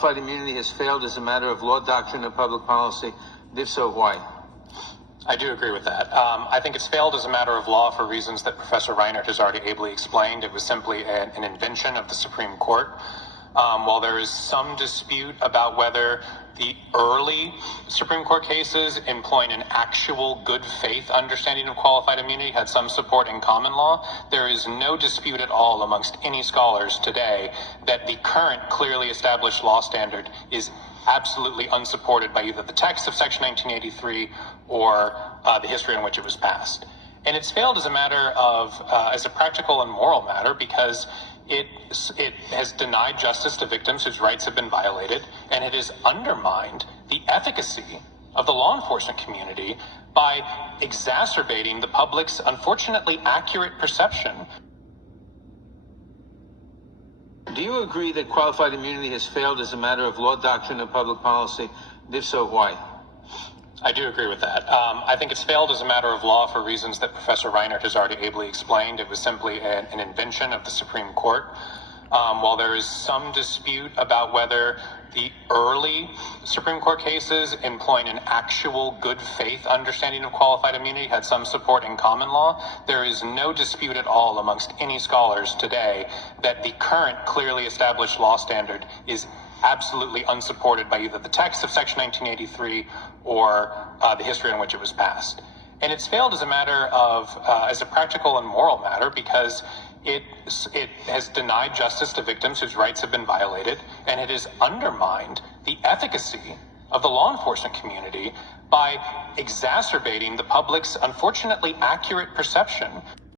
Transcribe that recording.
Qualified immunity has failed as a matter of law, doctrine, and public policy? And if so, why? I do agree with that. I think it's failed as a matter of law for reasons that Professor Reinert has already ably explained. It was simply an invention of the Supreme Court. While there is some dispute about whether the early Supreme Court cases employing an actual good faith understanding of qualified immunity had some support in common law, there is no dispute at all amongst any scholars today that the current clearly established law standard is absolutely unsupported by either the text of Section 1983 or the history in which it was passed. And it's failed as a matter of, as a practical and moral matter, because it has denied justice to victims whose rights have been violated, and it has undermined the efficacy of the law enforcement community by exacerbating the public's unfortunately accurate perception. Do you agree that qualified immunity has failed as a matter of law, doctrine, and public policy? And if so, why? I do agree with that. I think it's failed as a matter of law for reasons that Professor Reinert has already ably explained. It was simply an invention of the Supreme Court. While there is some dispute about whether the early Supreme Court cases employing an actual good faith understanding of qualified immunity had some support in common law, there is no dispute at all amongst any scholars today that the current clearly established law standard is absolutely unsupported by either the text of Section 1983 or the history in which it was passed. And it's failed as a matter of, as a practical and moral matter, because it has denied justice to victims whose rights have been violated, and it has undermined the efficacy of the law enforcement community by exacerbating the public's unfortunately accurate perception